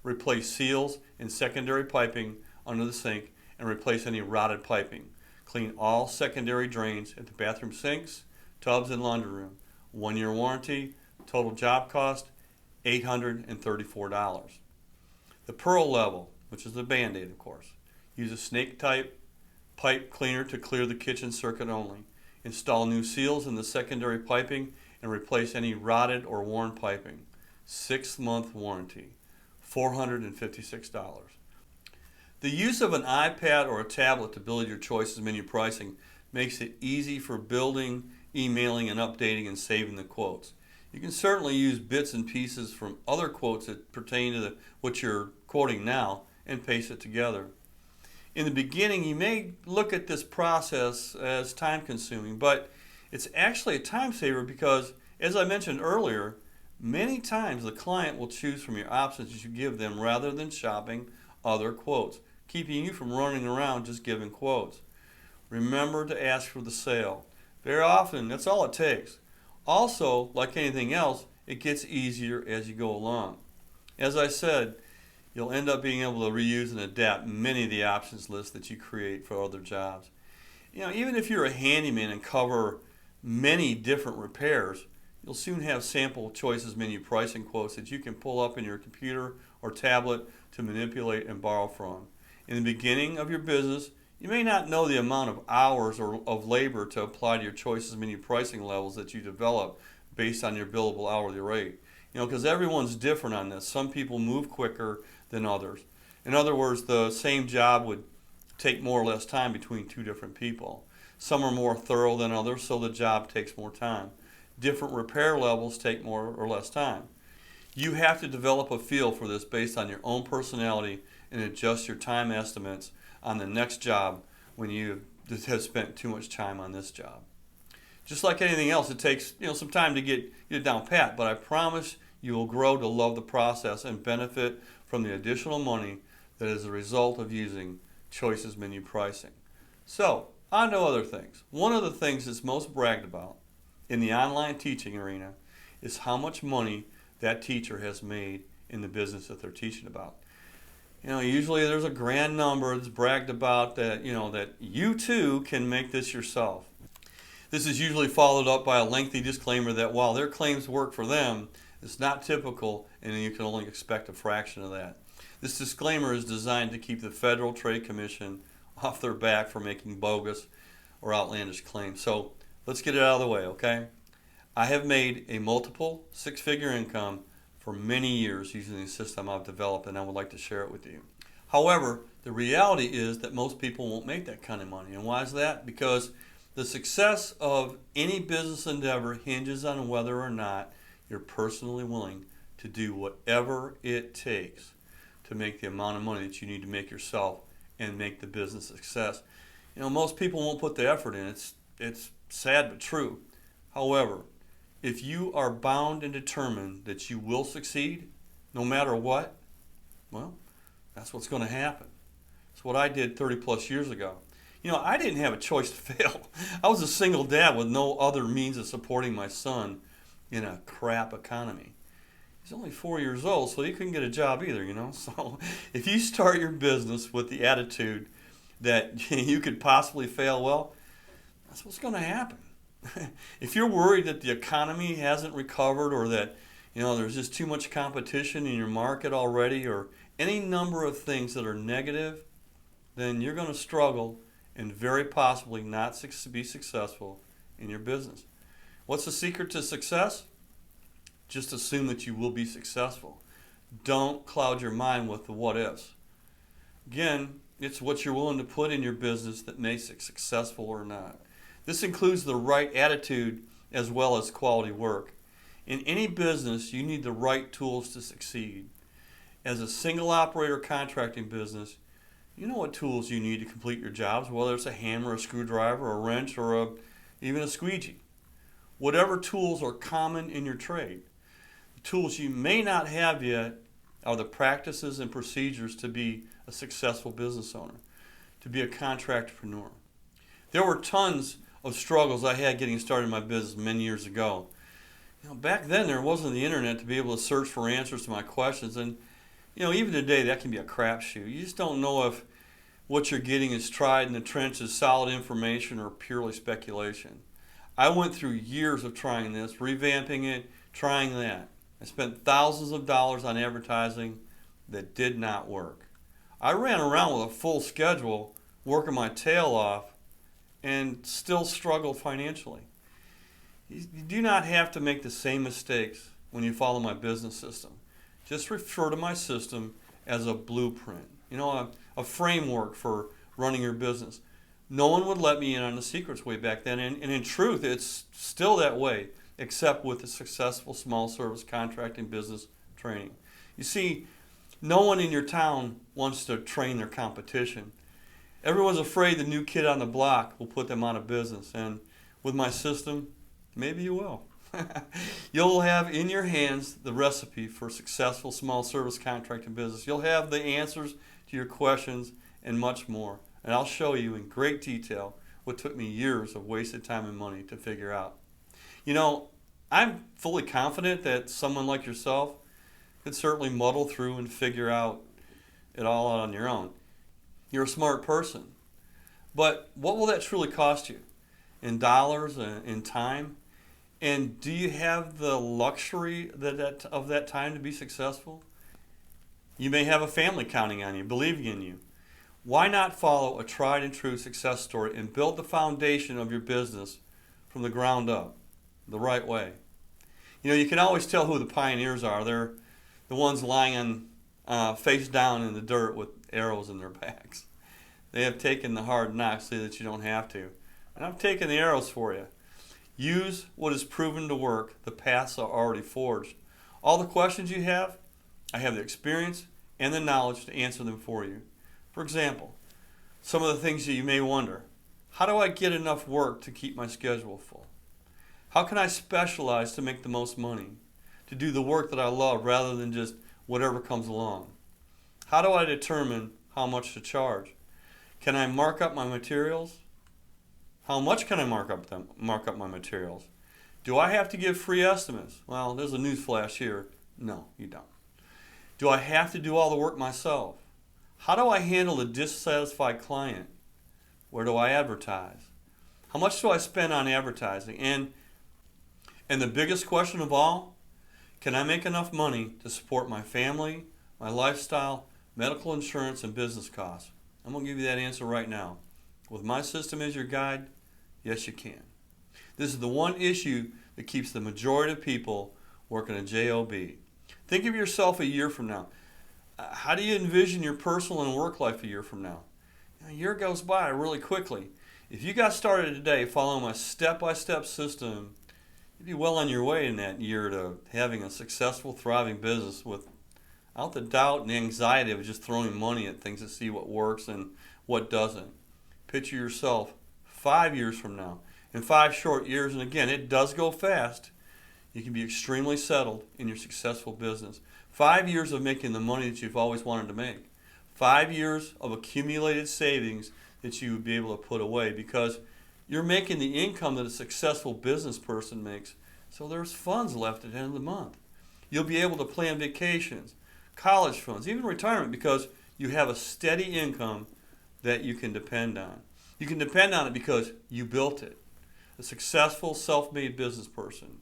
Replace seals and secondary piping under the sink and replace any rotted piping. Clean all secondary drains at the bathroom sinks, tubs, and laundry room. 1-year warranty, total job cost, $834. The pearl level, which is the Band-Aid of course. Use a snake type pipe cleaner to clear the kitchen circuit only. Install new seals in the secondary piping and replace any rotted or worn piping. 6-month warranty, $456. The use of an iPad or a tablet to build your choices menu pricing makes it easy for building, emailing, and updating and saving the quotes. You can certainly use bits and pieces from other quotes that pertain to what you're quoting now and paste it together. In the beginning, you may look at this process as time consuming, but it's actually a time saver because, as I mentioned earlier, many times the client will choose from your options you give them rather than shopping other quotes, keeping you from running around just giving quotes. Remember to ask for the sale. Very often, that's all it takes. Also, like anything else, it gets easier as you go along. As I said, you'll end up being able to reuse and adapt many of the options lists that you create for other jobs. Even if you're a handyman and cover many different repairs, you'll soon have sample choices menu pricing quotes that you can pull up in your computer or tablet to manipulate and borrow from. In the beginning of your business, you may not know the amount of hours or of labor to apply to your choices menu pricing levels that you develop based on your billable hourly rate. Because everyone's different on this. Some people move quicker than others. In other words, the same job would take more or less time between two different people. Some are more thorough than others, so the job takes more time. Different repair levels take more or less time. You have to develop a feel for this based on your own personality and adjust your time estimates on the next job when you have spent too much time on this job. Just like anything else, it takes some time to get it down pat, but I promise you will grow to love the process and benefit from the additional money that is a result of using choices menu pricing. So, on to other things. One of the things that's most bragged about in the online teaching arena is how much money that teacher has made in the business that they're teaching about. Usually there's a grand number that's bragged about that you too can make this yourself. This is usually followed up by a lengthy disclaimer that while their claims work for them, it's not typical and you can only expect a fraction of that. This disclaimer is designed to keep the Federal Trade Commission off their back for making bogus or outlandish claims. So let's get it out of the way, okay? I have made a multiple six-figure income for many years using the system I've developed, and I would like to share it with you. However, the reality is that most people won't make that kind of money. And why is that? Because the success of any business endeavor hinges on whether or not you're personally willing to do whatever it takes to make the amount of money that you need to make yourself and make the business a success. Most people won't put the effort in. It's sad but true. However, if you are bound and determined that you will succeed, no matter what, well, that's what's going to happen. It's what I did 30 plus years ago. I didn't have a choice to fail. I was a single dad with no other means of supporting my son in a crap economy. He's only 4 years old, so he couldn't get a job either, So if you start your business with the attitude that you could possibly fail, well, that's what's going to happen. If you're worried that the economy hasn't recovered or that there's just too much competition in your market already or any number of things that are negative, then you're going to struggle and very possibly not be successful in your business. What's the secret to success? Just assume that you will be successful. Don't cloud your mind with the what ifs. Again, it's what you're willing to put in your business that makes it successful or not. This includes the right attitude as well as quality work. In any business, you need the right tools to succeed. As a single operator contracting business, you know what tools you need to complete your jobs, whether it's a hammer, a screwdriver, a wrench, or even a squeegee. whatever tools are common in your trade. The tools you may not have yet are the practices and procedures to be a successful business owner, to be a contractpreneur. There were tons of struggles I had getting started in my business many years ago. Back then there wasn't the internet to be able to search for answers to my questions, and even today that can be a crapshoot. You just don't know if what you're getting is tried in the trenches, solid information, or purely speculation. I went through years of trying this, revamping it, trying that. I spent thousands of dollars on advertising that did not work. I ran around with a full schedule, working my tail off, and still struggled financially. You do not have to make the same mistakes when you follow my business system. Just refer to my system as a blueprint, a framework for running your business. No one would let me in on the secrets way back then, and in truth, it's still that way, except with the successful small service contracting business training. You see, no one in your town wants to train their competition. Everyone's afraid the new kid on the block will put them out of business, and with my system, maybe you will. You'll have in your hands the recipe for successful small service contracting business. You'll have the answers to your questions and much more. And I'll show you in great detail what took me years of wasted time and money to figure out. I'm fully confident that someone like yourself could certainly muddle through and figure out it all out on your own. You're a smart person. But what will that truly cost you? In dollars, in time? And do you have the luxury of that time to be successful? You may have a family counting on you, believing in you. Why not follow a tried and true success story and build the foundation of your business from the ground up, the right way? You can always tell who the pioneers are. They're the ones lying on face down in the dirt with arrows in their backs. They have taken the hard knocks so that you don't have to. And I'm taking the arrows for you. Use what is proven to work. The paths are already forged. All the questions you have, I have the experience and the knowledge to answer them for you. For example, some of the things that you may wonder. How do I get enough work to keep my schedule full? How can I specialize to make the most money? To do the work that I love rather than just whatever comes along? How do I determine how much to charge? Can I mark up my materials? How much can I mark up my materials? Do I have to give free estimates? Well, there's a news flash here. No, you don't. Do I have to do all the work myself? How do I handle a dissatisfied client? Where do I advertise? How much do I spend on advertising? And the biggest question of all, can I make enough money to support my family, my lifestyle, medical insurance, and business costs? I'm going to give you that answer right now. With my system as your guide, yes you can. This is the one issue that keeps the majority of people working a job. Think of yourself a year from now. How do you envision your personal and work life a year from now? A year goes by really quickly. If you got started today following my step-by-step system, you'd be well on your way in that year to having a successful, thriving business without the doubt and the anxiety of just throwing money at things to see what works and what doesn't. Picture yourself 5 years from now. In 5 short years, and again, it does go fast, you can be extremely settled in your successful business. 5 years of making the money that you've always wanted to make. 5 years of accumulated savings that you would be able to put away because you're making the income that a successful business person makes, so there's funds left at the end of the month. You'll be able to plan vacations, college funds, even retirement because you have a steady income that you can depend on. You can depend on it because you built it. A successful, self-made business person.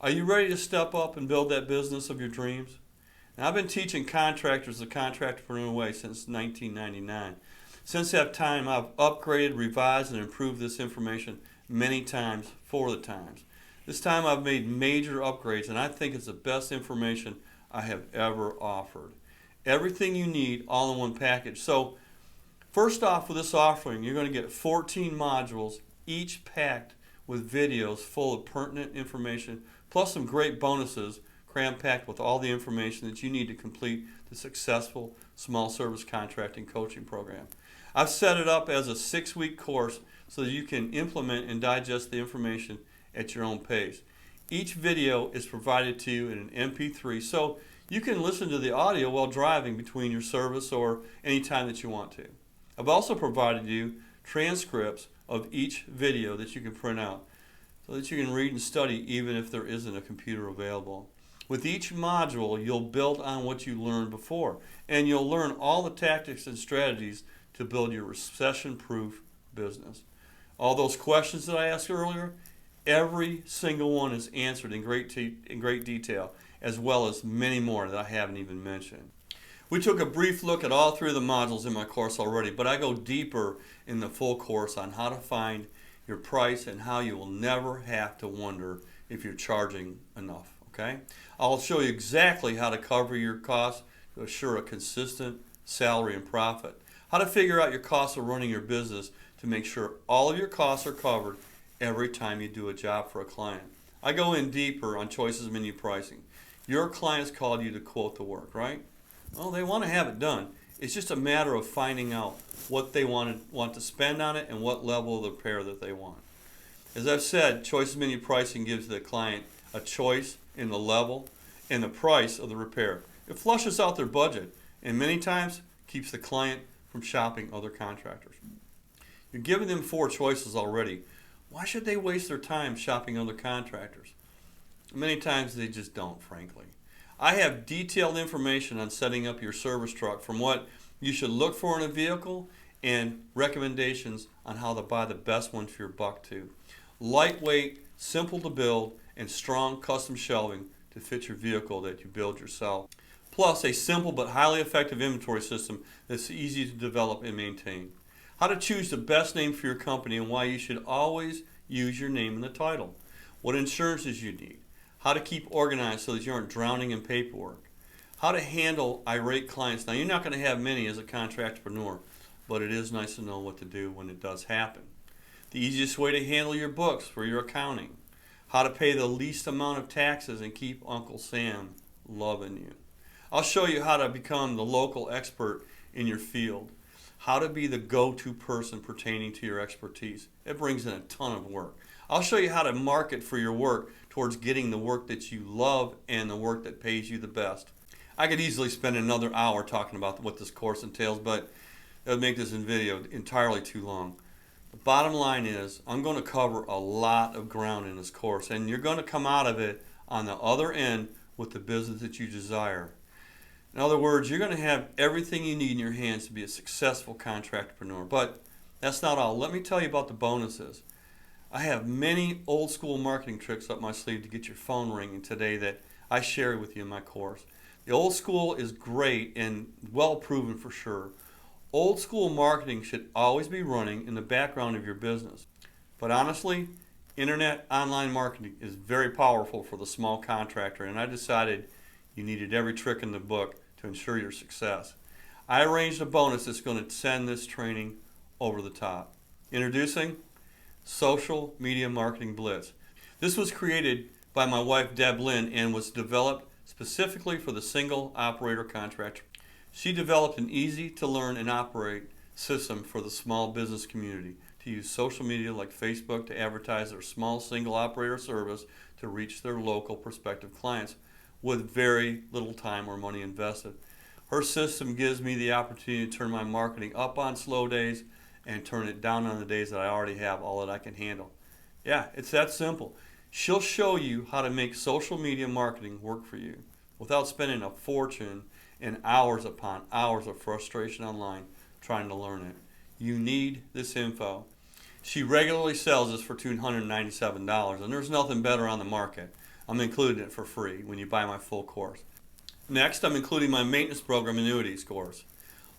Are you ready to step up and build that business of your dreams? Now, I've been teaching contractors the Contractpreneur Way since 1999. Since that time, I've upgraded, revised, and improved this information many times for the times. This time I've made major upgrades, and I think it's the best information I have ever offered. Everything you need all in one package. So, first off, with this offering, you're going to get 14 modules, each packed with videos full of pertinent information, plus some great bonuses cram-packed with all the information that you need to complete the successful small service contracting coaching program. I've set it up as a 6-week course so that you can implement and digest the information at your own pace. Each video is provided to you in an MP3, so you can listen to the audio while driving between your service or any time that you want to. I've also provided you transcripts of each video that you can print out so that you can read and study even if there isn't a computer available. With each module, you'll build on what you learned before, and you'll learn all the tactics and strategies to build your recession-proof business. All those questions that I asked earlier, every single one is answered in great detail, as well as many more that I haven't even mentioned. We took a brief look at all 3 of the modules in my course already, but I go deeper in the full course on how to find your price and how you will never have to wonder if you're charging enough. Okay? I'll show you exactly how to cover your costs to assure a consistent salary and profit. How to figure out your costs of running your business to make sure all of your costs are covered every time you do a job for a client. I go in deeper on choices menu pricing. Your clients called you to quote the work, right? Well, they want to have it done. It's just a matter of finding out what they want to spend on it and what level of repair that they want. As I've said, choices menu pricing gives the client a choice in the level and the price of the repair. It flushes out their budget and many times keeps the client from shopping other contractors. You're giving them 4 choices already. Why should they waste their time shopping other contractors? Many times they just don't, frankly. I have detailed information on setting up your service truck, from what you should look for in a vehicle and recommendations on how to buy the best one for your buck too. Lightweight, simple to build, and strong custom shelving to fit your vehicle that you build yourself. Plus a simple but highly effective inventory system that's easy to develop and maintain. How to choose the best name for your company and why you should always use your name in the title. What insurances you need. How to keep organized so that you aren't drowning in paperwork. How to handle irate clients. Now, you're not going to have many as a contractpreneur, but it is nice to know what to do when it does happen. The easiest way to handle your books for your accounting. How to pay the least amount of taxes and keep Uncle Sam loving you. I'll show you how to become the local expert in your field. How to be the go-to person pertaining to your expertise. It brings in a ton of work. I'll show you how to market for your work towards getting the work that you love and the work that pays you the best. I could easily spend another hour talking about what this course entails, but it would make this video entirely too long. The bottom line is I'm going to cover a lot of ground in this course, and you're going to come out of it on the other end with the business that you desire. In other words, you're going to have everything you need in your hands to be a successful contractpreneur. But that's not all. Let me tell you about the bonuses. I have many old school marketing tricks up my sleeve to get your phone ringing today that I share with you in my course. The old school is great and well proven for sure. Old school marketing should always be running in the background of your business. But honestly, internet online marketing is very powerful for the small contractor, and I decided you needed every trick in the book to ensure your success. I arranged a bonus that's going to send this training over the top. Introducing Social Media Marketing Blitz. This was created by my wife Deb Lynn and was developed specifically for the single operator contractor. She developed an easy to learn and operate system for the small business community to use social media like Facebook to advertise their small single operator service to reach their local prospective clients with very little time or money invested. Her system gives me the opportunity to turn my marketing up on slow days and turn it down on the days that I already have all that I can handle. Yeah, it's that simple. She'll show you how to make social media marketing work for you without spending a fortune and hours upon hours of frustration online trying to learn it. You need this info. She regularly sells this for $297, and there's nothing better on the market. I'm including it for free when you buy my full course. Next, I'm including my maintenance program annuities course.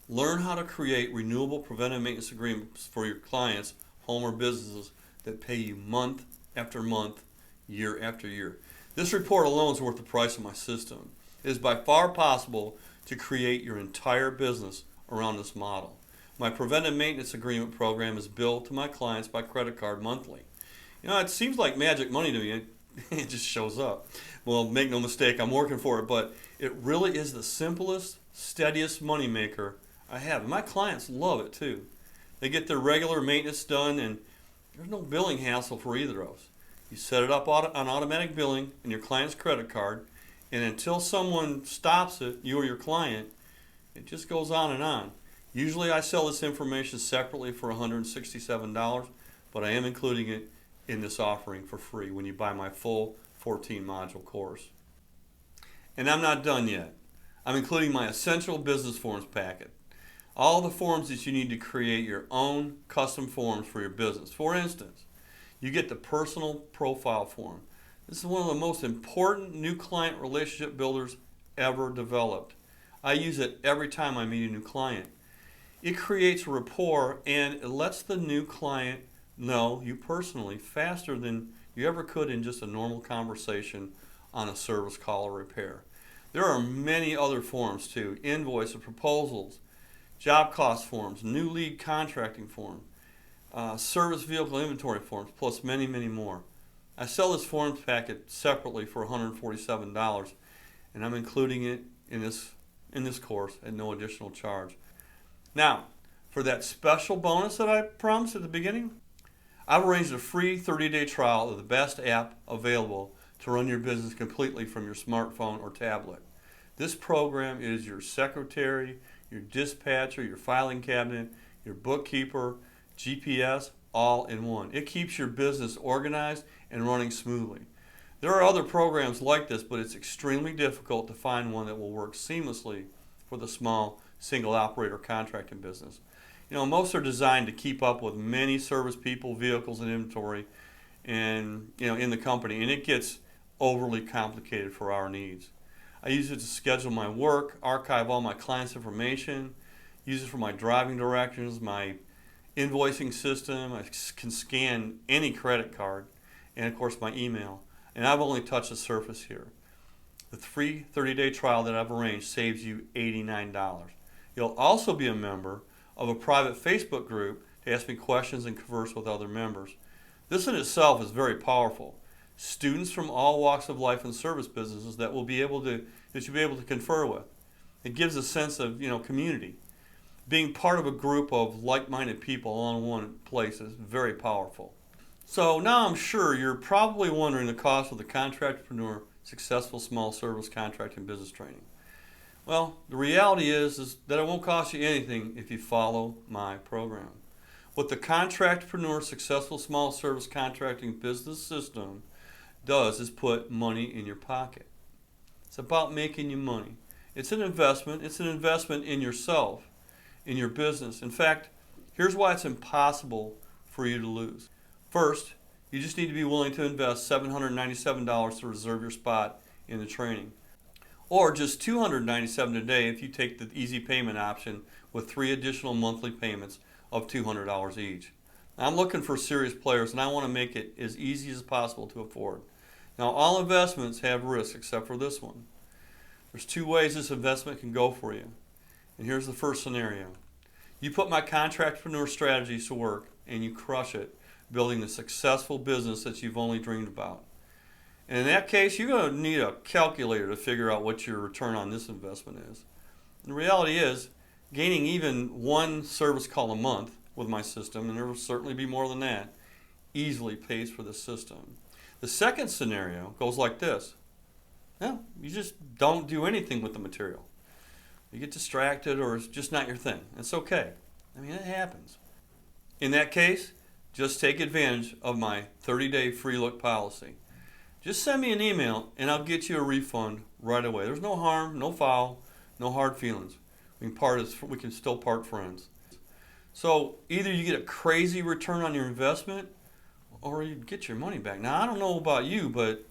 Learn how to create renewable preventive maintenance agreements for your clients, home or businesses that pay you month after month, year after year. This report alone is worth the price of my system. It is by far possible to create your entire business around this model. My preventive maintenance agreement program is billed to my clients by credit card monthly. You know, it seems like magic money to me. It just shows up. Well, make no mistake, I'm working for it, but it really is the simplest, steadiest money maker I have. My clients love it too. They get their regular maintenance done, and there's no billing hassle for either of us. You set it up on automatic billing in your client's credit card, and until someone stops it, you or your client, it just goes on and on. Usually I sell this information separately for $167, but I am including it in this offering for free when you buy my full 14 module course. And I'm not done yet. I'm including my essential business forms packet. All the forms that you need to create your own custom forms for your business. For instance, you get the personal profile form. This is one of the most important new client relationship builders ever developed. I use it every time I meet a new client. It creates a rapport and it lets the new client know you personally faster than you ever could in just a normal conversation on a service call or repair. There are many other forms too: invoices, proposals, job cost forms, new lead contracting form, service vehicle inventory forms, plus many, many more. I sell this forms packet separately for $147, and I'm including it in this course at no additional charge. Now, for that special bonus that I promised at the beginning, I've arranged a free 30-day trial of the best app available to run your business completely from your smartphone or tablet. This program is your secretary, your dispatcher, your filing cabinet, your bookkeeper, GPS, all in one. It keeps your business organized and running smoothly. There are other programs like this, but it's extremely difficult to find one that will work seamlessly for the small single operator contracting business. Most are designed to keep up with many service people, vehicles, and inventory and in the company, and it gets overly complicated for our needs. I use it to schedule my work, archive all my clients' information, use it for my driving directions, my invoicing system. I can scan any credit card, and of course my email. And I've only touched the surface here. The free 30-day trial that I've arranged saves you $89. You'll also be a member of a private Facebook group to ask me questions and converse with other members. This in itself is very powerful. Students from all walks of life and service businesses that you'll be able to confer with. It gives a sense of community. Being part of a group of like-minded people all in one place is very powerful. So now I'm sure you're probably wondering the cost of the Contractpreneur Successful Small Service Contracting Business Training. Well, the reality is that it won't cost you anything if you follow my program. What the Contractpreneur Successful Small Service Contracting Business System does is put money in your pocket. It's about making you money. It's an investment. It's an investment in yourself, in your business. In fact, here's why it's impossible for you to lose. First, you just need to be willing to invest $797 to reserve your spot in the training. Or just $297 a day if you take the easy payment option with 3 additional monthly payments of $200 each. Now, I'm looking for serious players, and I want to make it as easy as possible to afford. Now, all investments have risks except for this one. There's 2 ways this investment can go for you. And here's the first scenario. You put my Contractpreneur strategies to work and you crush it, building the successful business that you've only dreamed about. And in that case, you're going to need a calculator to figure out what your return on this investment is. And the reality is, gaining even 1 service call a month with my system, and there will certainly be more than that, easily pays for the system. The second scenario goes like this. Well, you just don't do anything with the material. You get distracted or it's just not your thing. It's okay. I mean, it happens. In that case, just take advantage of my 30-day free look policy. Just send me an email and I'll get you a refund right away. There's no harm, no foul, no hard feelings. We can still part friends. So either you get a crazy return on your investment or you get your money back. Now, I don't know about you, but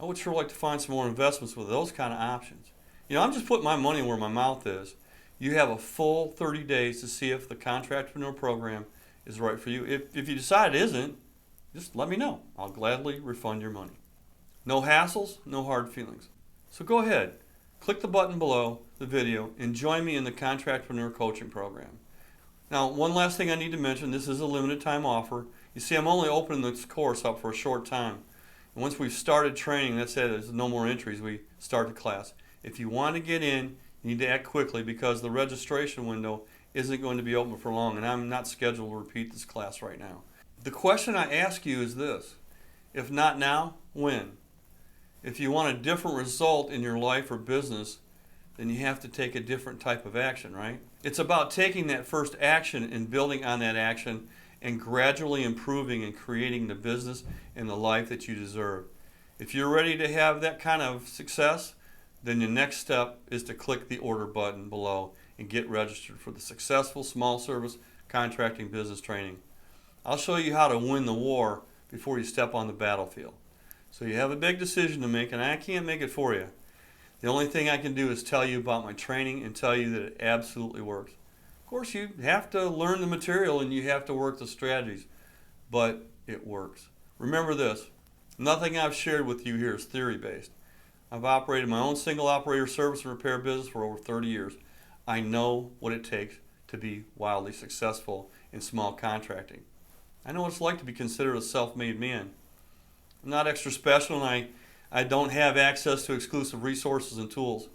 I would sure like to find some more investments with those kind of options. I'm just putting my money where my mouth is. You have a full 30 days to see if the Contractpreneur program is right for you. If you decide it isn't, just let me know. I'll gladly refund your money. No hassles, no hard feelings. So go ahead, click the button below the video and join me in the Contractpreneur coaching program. Now, one last thing I need to mention, this is a limited time offer. You see, I'm only opening this course up for a short time. And once we've started training, that's it, there's no more entries, we start the class. If you want to get in, you need to act quickly because the registration window isn't going to be open for long, and I'm not scheduled to repeat this class right now. The question I ask you is this. If not now, when? If you want a different result in your life or business, then you have to take a different type of action, right? It's about taking that first action and building on that action and gradually improving and creating the business and the life that you deserve. If you're ready to have that kind of success, then the next step is to click the order button below and get registered for the Successful Small Service Contracting Business Training. I'll show you how to win the war before you step on the battlefield. So you have a big decision to make, and I can't make it for you. The only thing I can do is tell you about my training and tell you that it absolutely works. Of course, you have to learn the material and you have to work the strategies, but it works. Remember this, nothing I've shared with you here is theory-based. I've operated my own single operator service and repair business for over 30 years. I know what it takes to be wildly successful in small contracting. I know what it's like to be considered a self-made man. I'm not extra special, and I don't have access to exclusive resources and tools.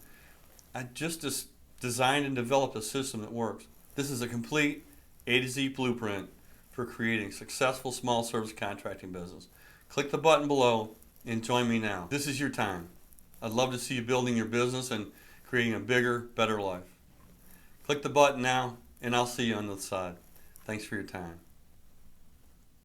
I just designed and developed a system that works. This is a complete A to Z blueprint for creating a successful small service contracting business. Click the button below and join me now. This is your time. I'd love to see you building your business and creating a bigger, better life. Click the button now, and I'll see you on the other side. Thanks for your time.